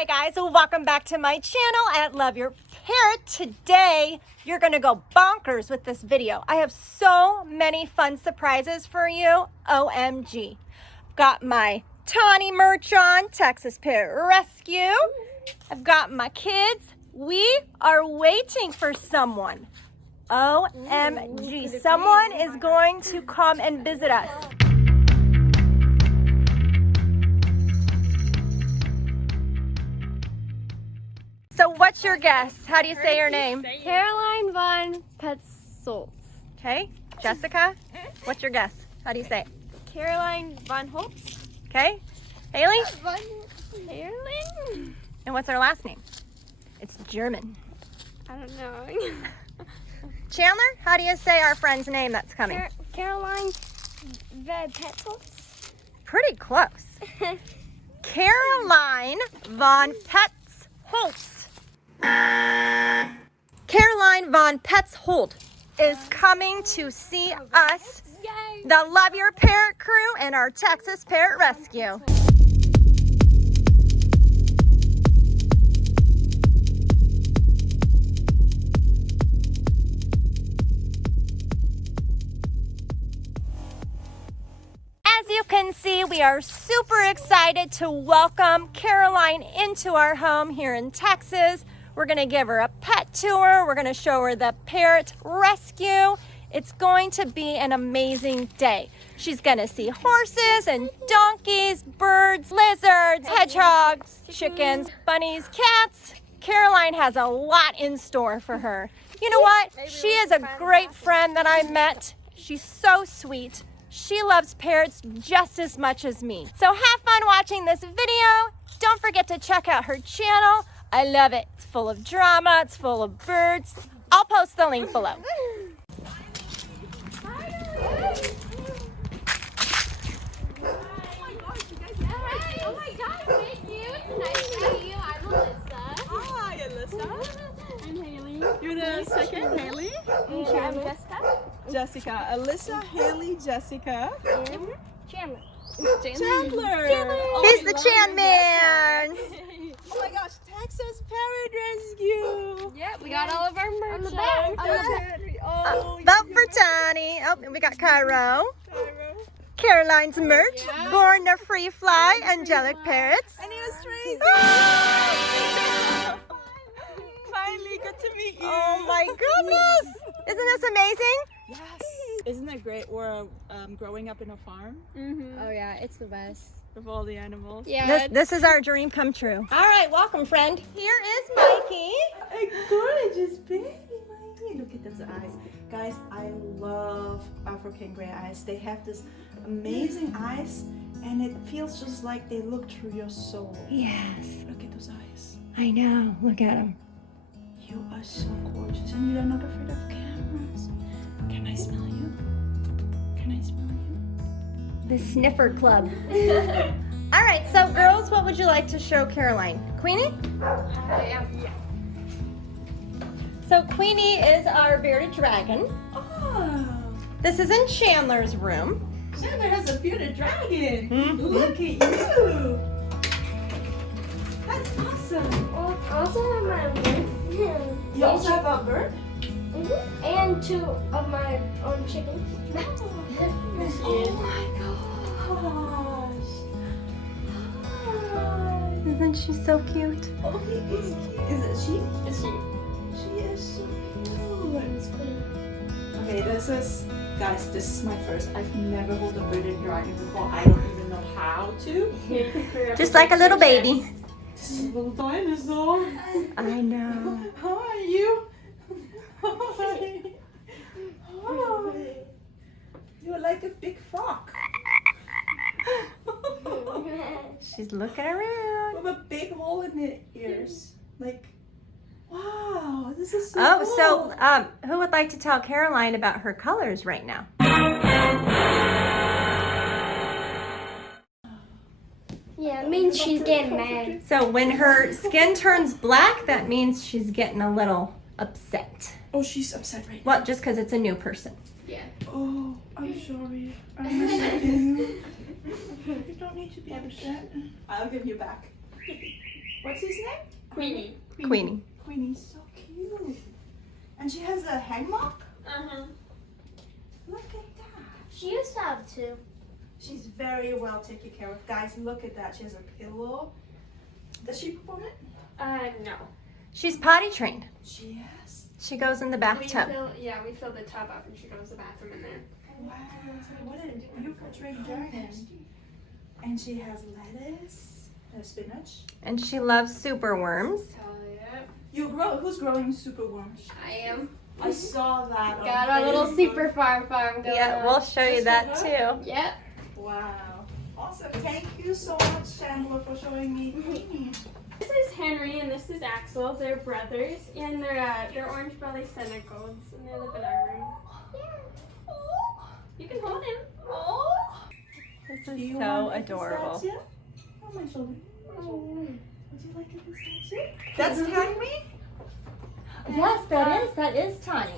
Hi guys, welcome back to my channel at Love Your Parrot. Today, you're gonna go bonkers with this video. I have so many fun surprises for you, OMG. Got my Tawny merch on, Texas Parrot Rescue. I've got my kids. We are waiting for someone. OMG, someone is going to come and visit us. So what's your guess? How do you say your name? Carolin Von Petzholdt. Okay, Jessica, what's your guess? How do you say it? Carolin Von Holtz. Okay, Haley? Carolin? And what's her last name? It's German. I don't know. Chandler, how do you say our friend's name that's coming? Carolin Von Petzholdt. Pretty close. Carolin Von Petzholdt. Carolin Von Petzholdt is coming to see us, Yay! the Love Your Parrot crew and our Texas Parrot Rescue. As you can see, we are super excited to welcome Carolin into our home here in Texas. We're gonna give her a pet tour. We're gonna show her the Parrot Rescue. It's going to be an amazing day. She's gonna see horses and donkeys, birds, lizards, hedgehogs, chickens, bunnies, cats. Carolin has a lot in store for her. You know what? She is a great friend that I met. She's so sweet. She loves parrots just as much as me. So have fun watching this video. Don't forget to check out her channel. I love it. It's full of drama. It's full of birds. I'll post the link below. Oh my gosh, thank you. It's nice to meet you. I'm Alyssa. Hi, Alyssa. I'm Haley. You're the second Haley? I'm Jessica. Jessica. Alyssa, Haley, Jessica. And Chandler. Chandler. Oh, He's I the love Chan your man. name. Oh my gosh, Texas Parrot Rescue. Yeah, we got all of our merch On the back. back. Oh, Vote for Tawny. Oh, and we got Cairo. Cairo. Caroline's merch. Yeah. Born to free fly, angelic parrots. And here's Traci. Finally, good to meet you. Oh my goodness. Isn't this amazing? Yes. Isn't it great? We're growing up in a farm Oh yeah, it's the best. with all the animals. Yeah. This is our dream come true. All right, welcome, friend. Here is Mikey. A gorgeous baby, Mikey. Look at those eyes. Guys, I love African gray eyes. They have this amazing eyes, and it feels just like they look through your soul. Yes, Look at those eyes. I know. Look at him. You are so gorgeous, and you're not afraid of cameras. Can I smell you? Can I smell you? The Sniffer Club. All right, so girls, what would you like to show Carolin? Queenie? Yeah. So Queenie is our bearded dragon. Oh, This is in Chandler's room. Chandler has a bearded dragon. Mhm. Look at you. That's awesome. Well, also have my bird. You also have a bird? And two of my own chickens. Oh my gosh. Hi. Isn't she so cute? Oh, he is cute. Is it she? Is she? She is so cute. Okay, guys, this is my first. I've never held a bearded dragon before. I don't even know how to. Just like a little baby. This is a little dinosaur. I know. How are you? Hi. Hi. You're like a big frog. She's looking around. With a big hole in the ears. Like, wow, this is so Oh, cool. so who would like to tell Carolin about her colors right now? Yeah, it means she's getting mad. So when her skin turns black, that means she's getting a little upset. Oh, she's upset right now. Well, just because it's a new person. Yeah. Oh, I'm sorry. I'm missing you. You don't need to be upset. I'll give you back. What's his name? Queenie. Queenie. Queenie's so cute. And she has a hammock. Look at that. She used to have two. She's very well taken care of. Guys, look at that. She has a pillow. Does she poop on it? No. She's potty trained. She has. She goes in the bathtub. We fill the tub up and she goes to the bathroom in there. Wow. What a beautiful trained dragon. And she has lettuce, spinach. And she loves superworms. Who's growing superworms? I am. I saw that. Got on a little Facebook. super farm going Yeah, on. we'll show you that too. Yep. Wow. Awesome. Thank you so much, Chandler, for showing me Queenie. This is Henry and this is Axel. They're brothers and they're orange belly senegals and they live in our room. You can hold him. Oh. This Do is you so want a adorable. pistachio? Oh, my shoulder. Would you like a pistachio? That's Henry? Yes, that is Tiny.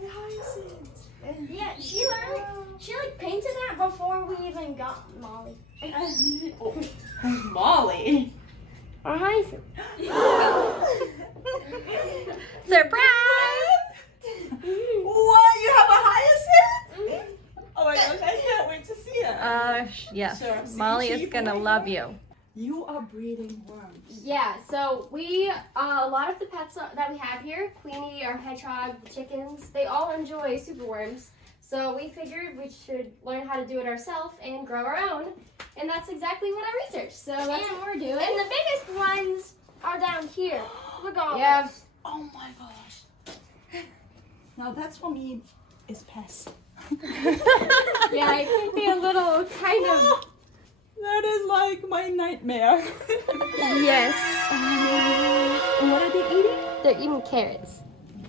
And Hyacinth. Yeah, she painted that before we even got Molly. Molly. Or Hyacinth. Surprise! What? You have a hyacinth? Oh my gosh, I can't wait to see it. Yes. Sure. Molly See, is she gonna boy. love you. You are breeding worms. Yeah, so we, a lot of the pets that we have here, Queenie, our hedgehog, the chickens, they all enjoy superworms. So we figured we should learn how to do it ourselves and grow our own. And that's exactly what I researched. So that's what we're doing. And the biggest ones are down here. Look at all those. Oh my gosh. Now that's for me is pests. Yeah, it can be a little kind of. That is like my nightmare. Yes. And what are they eating? They're eating carrots.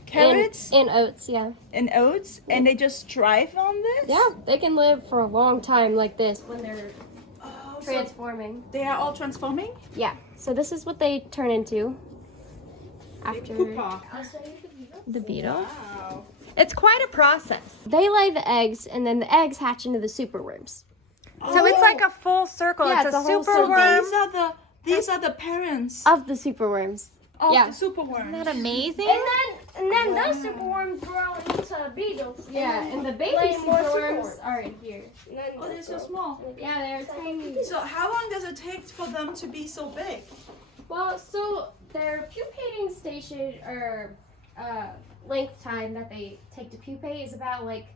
Carrots And oats, yeah. and oats, and they just thrive on this? Yeah, they can live for a long time like this when they're Oh, so transforming. they are all transforming? Yeah, so this is what they turn into after. Poopa. The beetle. Wow. It's quite a process. They lay the eggs, and then the eggs hatch into the superworms. So it's like a full circle. Yeah, it's it's a a whole So superworm. these are the parents Of the superworms. of yeah. the superworms. Isn't that amazing? And then those superworms grow into beetles. Yeah, and the baby Lay more superworms superworms. are in here. And then Oh, they're so small. Yeah, they're tiny. So how long does it take for them to be so big? Well, so their pupating station or length time that they take to pupate is about like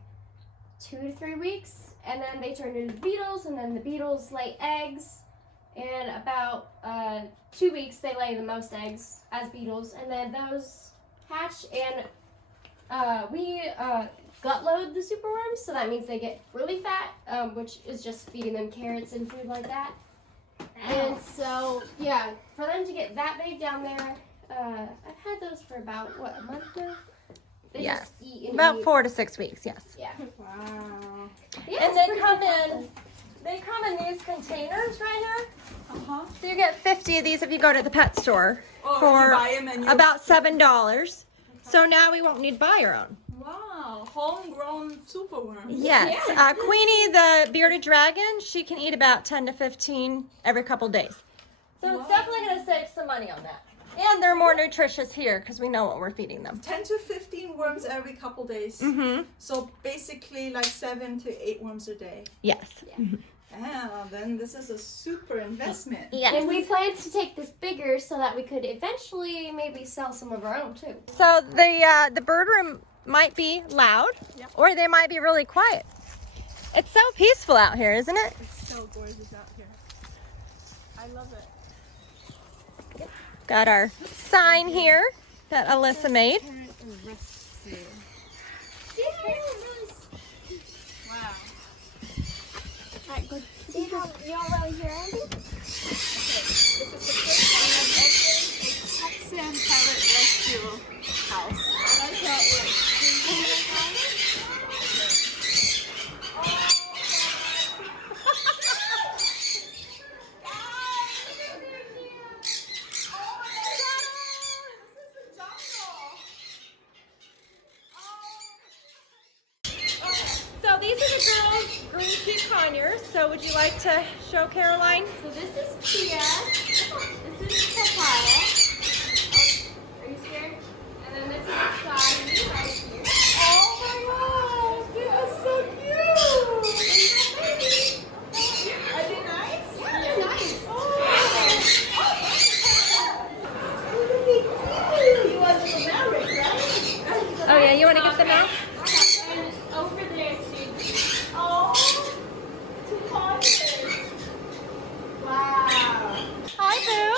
2 to 3 weeks. And then they turn into beetles, and then the beetles lay eggs. And about 2 weeks, they lay the most eggs as beetles. And then those hatch, and we gut load the superworms. So that means they get really fat, which is just feeding them carrots and food like that. And so, yeah, for them to get that big down there, I've had those for about, a month now? They Yeah. just eat and About eat. 4 to 6 weeks, yes. Yeah. Wow. Yeah, And it's they pretty come impressive. They come in these containers right here. Uh-huh. So you get 50 of these if you go to the pet store Oh, for you buy 'em and you... about $7. So now we won't need to buy our own. Wow, homegrown superworms. Yes. Yeah. Queenie, the bearded dragon, she can eat about 10 to 15 every couple days. So Wow. it's definitely going to save some money on that. And they're more nutritious here because we know what we're feeding them. 10 to 15 worms every couple days. Mm-hmm. So basically like 7 to 8 worms a day. Yes. Yeah, then this is a super investment. Yes. And we plan to take this bigger so that we could eventually maybe sell some of our own too. So the bird room might be loud, or they might be really quiet. It's so peaceful out here, isn't it? It's so gorgeous out here. I love it. Got our sign here that Alyssa made. Parrot Rescue. Wow. See how you don't really hear anything? This is the first time I've entered a Texas Parrot Rescue house. And I thought, So these are the girls' green pea conures. So would you like to show Caroline? So this is Chia. This is Papaya. Oh, are you scared? And then this is Acai right here. Oh my gosh, they are so cute. Are they nice? Yeah, they're nice. Oh, you want to marry, right? Oh yeah, you want to get them out? And over there, see. Oh, 200. Wow. Hi, Boo.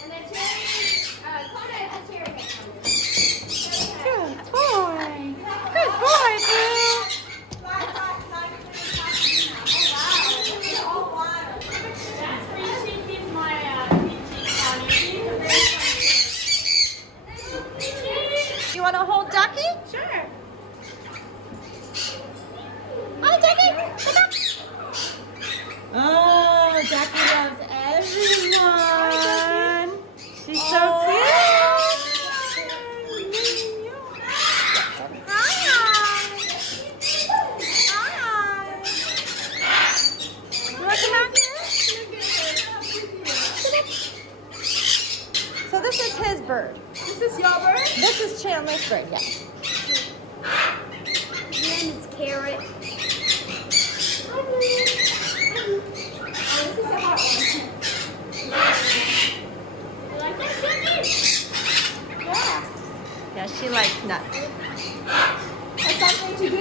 And the cherry, Kona is a cherry cake. Good boy. Good boy, Boo. That's free cheek. He's my free cheek honey. He's a very funny. You want to hold Ducky? Sure. Hi, Ducky. Come on. Oh, Ducky loves everyone. She's so cute. Hi. You want to come out here? So this is his bird. This is your bird? This is Chandler's bird, yeah. His name is Carrot. Oh, this is a hot one. You like that, Jackie? Yeah. Yeah, she likes nuts. Has something to do.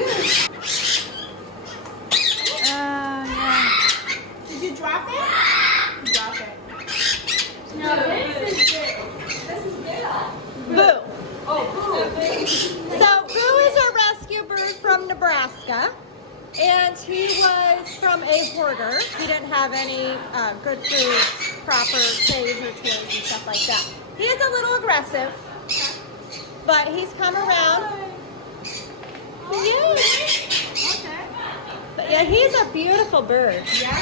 Yeah. Did you drop it? You drop it. No, this is big. This is good. Boo. Oh, cool. So Boo is a rescue bird from Nebraska, and he was from a hoarder. He didn't have any good food, proper cage or toys and stuff like that. He is a little aggressive, but he's come around. Yeah. Okay. But yeah, he's a beautiful bird. Yeah.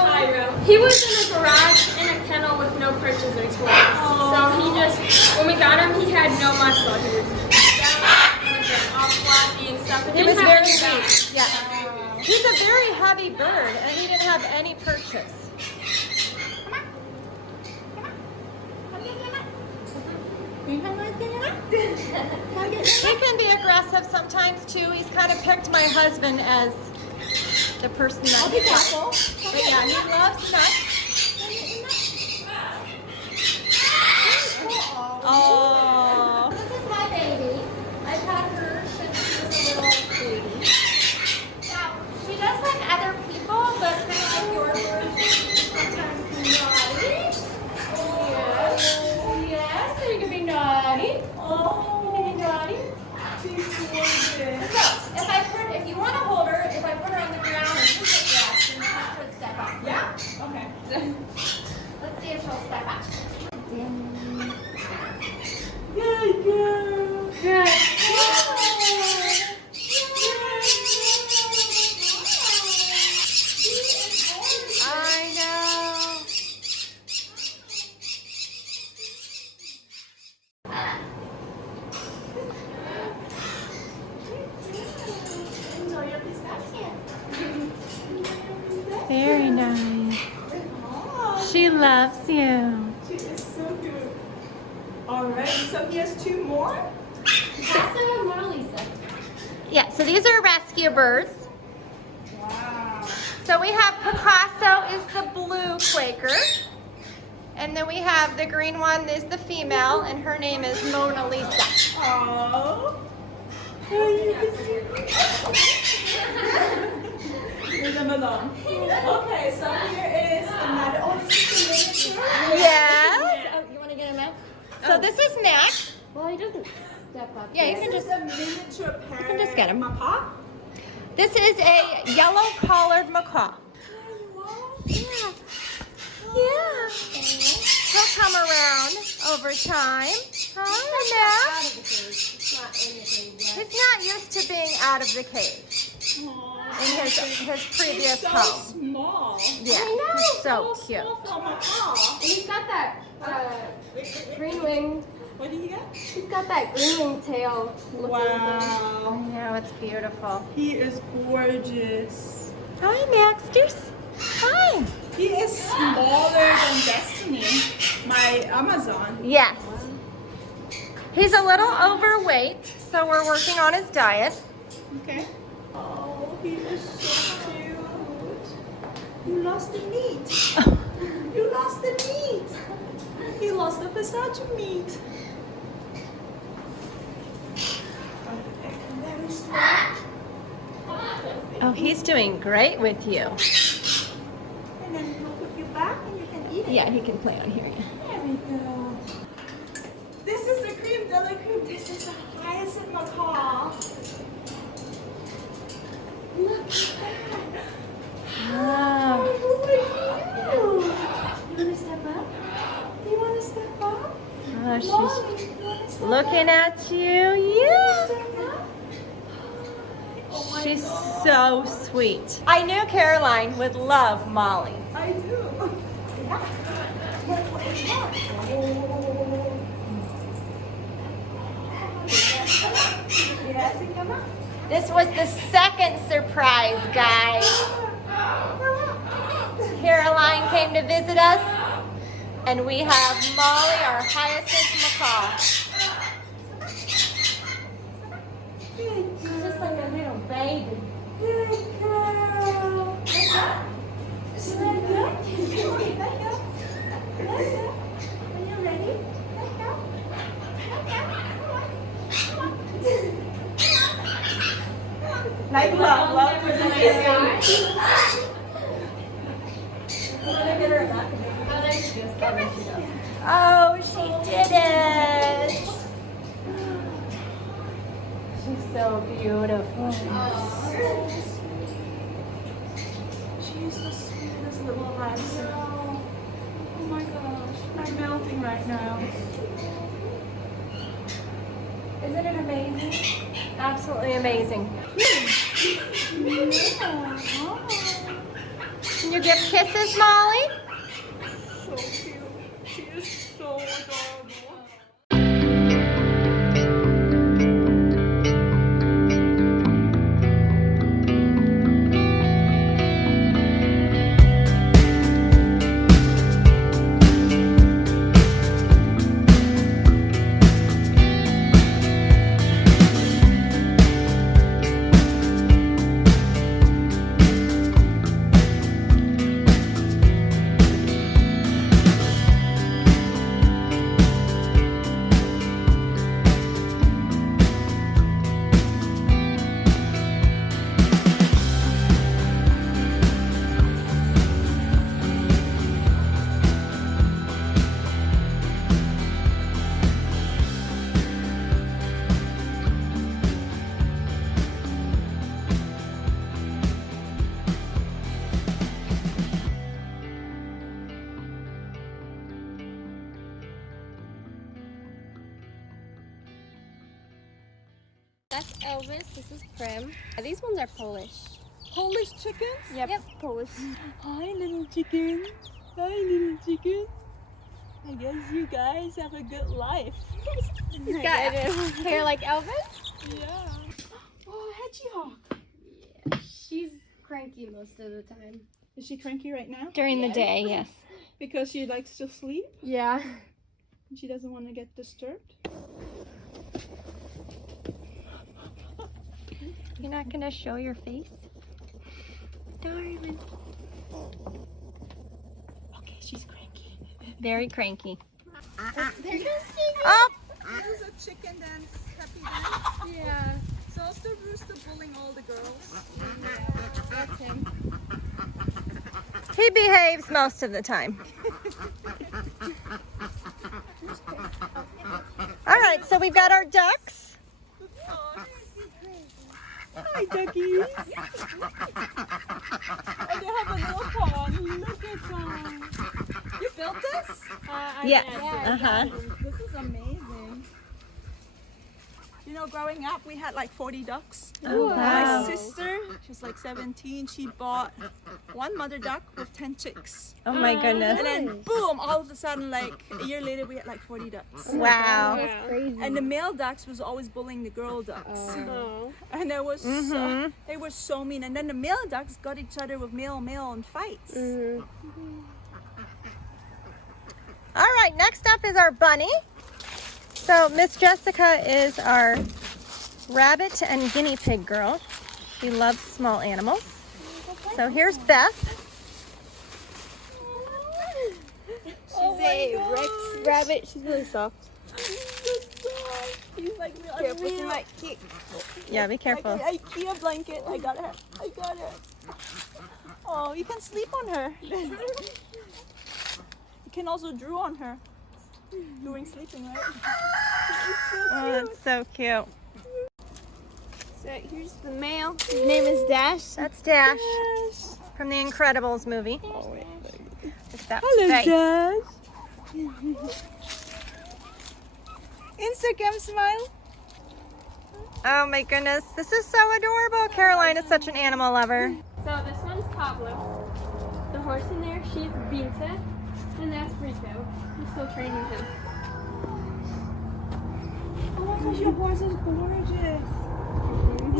Hi, He was in a garage in a kennel with no perches or toys. So he just, when we got him, he had no muscle. He was all floppy and stuff. It He was didn't very have any back. weak. Yeah. He's a very heavy bird, and he didn't have any perches. He can be aggressive sometimes too. He's kind of picked my husband as the person that. I'll be careful. But yeah, he loves nuts. Oh. This is my baby. I've had her since she was a little baby. Now, she does like other people, but kind of like your bird. Sometimes naughty. Yes. Yes, so you can be naughty. You can be naughty. So, if you want to hold her, if I put her on the ground and you sit rest, and she should step up. Yeah? Okay. Let's see if she'll step up. Good girl. Good. I know. Enjoy your pistachio. Very nice. Oh, She loves you. she is so good. Alright, so here's 2 more. Pass it on Mona Lisa. Yeah, so these are rescue birds. Wow. So we have Picasso is the blue Quaker. And then we have the green one is the female, and her name is Mona Lisa. Oh. Leave them alone. Okay, so here is another. Oh, this is the miniature. Yes. Oh, you want to get him out? So this is Mac. Well, he doesn't step up. Yeah, you This can is just. a miniature parrot. can just get him. Macaw. This is a yellow collared macaw. Yeah. Yeah. He'll come around over time. Hi, Mac. Out of the cage. It's not in the cage yet. He's not used to being out of the cage in his previous so home. small. Yeah, I know, he's so cute. Small for a macaw. And he's got that green wing What did he get? He's got that gleaming tail. I Wow. know, it's beautiful. He is gorgeous. Hi, Maxters. Hi. He is smaller than Destiny, my Amazon. Yes. He's a little overweight, so we're working on his diet. Okay. Oh, he is so cute. You lost the meat. You lost the meat. He lost the pistachio meat. Very slow. Oh, he's doing great with you. And then he'll put you back and you can eat it. Yeah, he can play on here. There we go. This is the cream de la cream. This is the hyacinth macaw. Look at that. Wow. Who are you? You want to step up? Do you want to step up? Oh, Molly, she's you want to step looking up? at you. Yeah. Step up? Oh my She's God. so sweet. I knew Caroline would love Molly. I do. Yeah. Look what it's like. Yes, you come up. This was the second surprise, guys. Caroline came to visit us, and we have Molly, our hyacinth macaw. She's just like a little baby. Good girl. Let go. Let go. Let go. Let go. Are you ready? Let go. Let go. Come on. Like love for the same guy. Oh, she did it. She's so beautiful. She's the sweetest little hyacinth. Oh my gosh, I'm melting right now. Isn't it amazing? Absolutely amazing. Can you give kisses, Molly? So cute. She is so adorable. That's Elvis. This is Prim. These ones are Polish. Polish chickens? Yep, Polish. Hi, little chickens. Hi, little chickens. I guess you guys have a good life. He's got hair like Elvis. Yeah. Oh, hedgehog. Yeah, she's cranky most of the time. Is she cranky right now? During the day, yes. Because she likes to sleep Yeah. and she doesn't want to get disturbed? You're not going to show your face? Darling. Okay, she's cranky. Very cranky. There goes Chicken. Oh! This is a chicken dance, happy dance. Yeah. So it's the rooster bullying all the girls. That's him. He behaves most of the time. All right, so we've got our ducks. Hi, duckies. And they have a little pond. Look at them. You built this? Yes. Yeah. Uh-huh. This is amazing. You know, growing up, we had like 40 ducks. Oh, wow. My sister, she's like 17, she bought one mother duck with 10 chicks. Oh my goodness. And then boom, all of a sudden, like a year later, we had like 40 ducks. Wow. That's crazy. And the male ducks was always bullying the girl ducks. Oh. And they were so mean. And then the male ducks got each other with male and fights. All right, next up is our bunny. So Miss Jessica is our rabbit and guinea pig girl. She loves small animals. So here's Beth. She's a Rex rabbit. She's really soft. He's like Careful, she might kick. Yeah, be careful. Like an IKEA blanket. I got her. I got her. Oh, you can sleep on her. You can also draw on her during sleeping, right? Oh, that's so cute. So here's the male. His name is Dash. That's Dash from the Incredibles movie. Oh, wait. Look at that Hello, face. Dash. Instagram smile. Oh my goodness, this is so adorable. Caroline is such an animal lover. So this one's Pablo. The horse in there, she's Binta. And that's Rico. I'm still training him. Oh my gosh, your horse is gorgeous.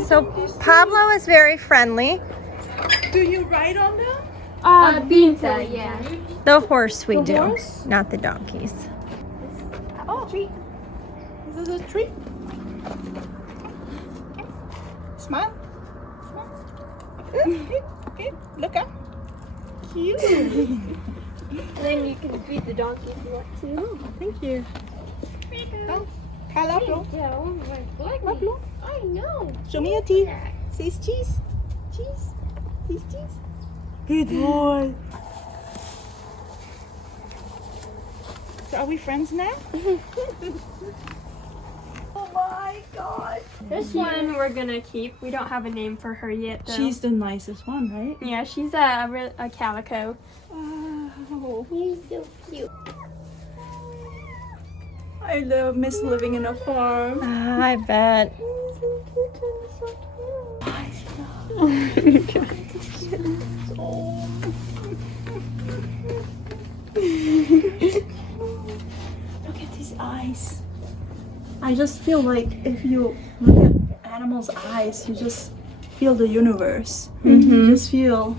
So Pablo is very friendly. Do you ride on them? Binta, yeah. The horse we do, horse? not the donkeys. Oh, treat. This is a treat. Smile. Smile. Okay, look up. Cute. And then you can feed the donkey if you want to. Oh, thank you. Oh, Pablo. Yeah, oh my God. Pablo. I know. Show me your teeth. Says cheese. Cheese. Says cheese. Good boy. So are we friends now? Oh my God. This one we're gonna keep. We don't have a name for her yet, though. She's the nicest one, right? Yeah, she's a calico. Oh, He's so cute. I love miss living in a farm. I bet. Look at these eyes. I just feel like if you look at animals' eyes, you just feel the universe. You just feel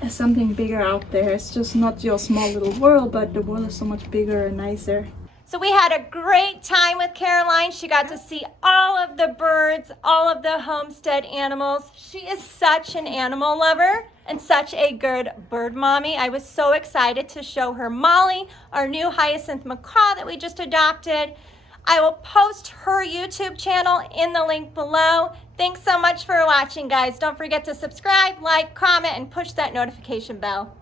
there's something bigger out there. It's just not your small little world, but the world is so much bigger and nicer. So we had a great time with Caroline. She got to see all of the birds, all of the homestead animals. She is such an animal lover and such a good bird mommy. I was so excited to show her Molly, our new hyacinth macaw that we just adopted. I will post her YouTube channel in the link below. Thanks so much for watching, guys. Don't forget to subscribe, like, comment, and push that notification bell.